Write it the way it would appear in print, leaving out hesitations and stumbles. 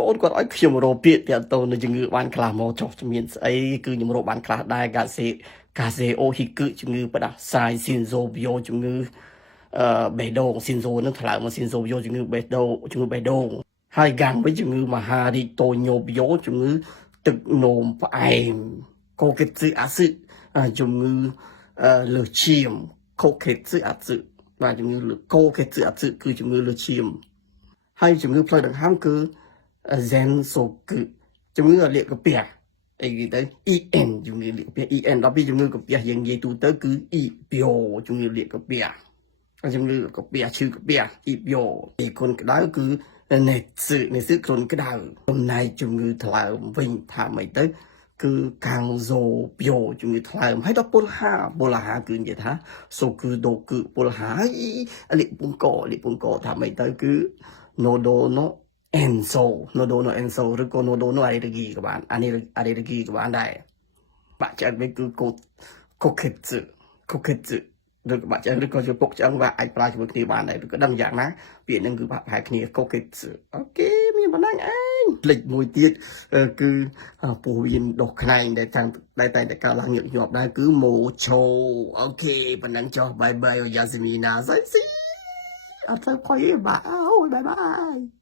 បងអូនគាត់ឲ្យខ្ញុំរកពាក្យតាក់ទងនឹងជំងឺបានខ្លះមកចុះជំនាញស្អីគឺខ្ញុំរកបានខ្លះដែរកាសេអូហ៊ីគឺជំងឺផ្ដាសាយស៊ីនសូវីយ៉ូជំងឺបេះដូងស៊ីនសូនឹងថ្លើមមកស៊ីនសូវីយ៉ូជំងឺបេះដូងហើយហ្គាំងវិញជំងឺមហារីកតូញូវីយ៉ូជំងឺទឹកនោមផ្អែមកូកេតស៊ឺអាស៊ឺជំងឺលើសឈាមកូកេតស៊ឺអាស៊ឺបាទជំងឺកូកេតស៊ឺអាស៊ឺគឺជំងឺលើសឈាមហើយជំងឺផ្លូវដង្ហើមគឺZen so គឺជំងឺលាកកាពះអីគេទៅ EN ជំងឺលាកកាពះ EN ដល់ពីជំងឺកាពះយើងនិយាយទូទៅគឺ EPO ជំងឺលាកកាពះជំងឺកាពះឈឺកាពះ EPO ពីគុណក្តៅគឺ NETS គ្រុនក្តៅចំណែកជំងឺថ្លើមវិញថាម៉េចទៅគឺកាំងโซពីយ៉ូជំងឺថ្លើមហើយដល់ពលហាគឺនិយាយថាសូគឺដូគឺពលហាហើយលាកពងកថាម៉េចទៅគឺ nodono enso ឬក៏ nodono allergy ក៏បានallergy ក៏បានដែរបាក់ឆ្អឹងវិញគឺកូកេតស៊ឺឬក៏បាក់ឆ្អឹងឬក៏ជាពុកឆ្អឹងវាអាចប្រើជាមួយគ្នាបានដែរឬក៏ដឹងយ៉ាងណាពាក្យហ្នឹងគឺប្រហែលគ្នាកូកេតស៊ឺអូខេមានប៉ុណ្ណឹងឯងផ្លេចមួយទៀតគឺពោះវៀនដុសខ្នែងដែលតែងតែកើតឡើងញឹកញាប់ដែរគឺម៉ូឆូអូខេប៉ុណ្ណឹងចុះបាយយ៉ាស៊ីមីណាសៃស៊ីអត់ទៅខុយទេបាទអូយបាយ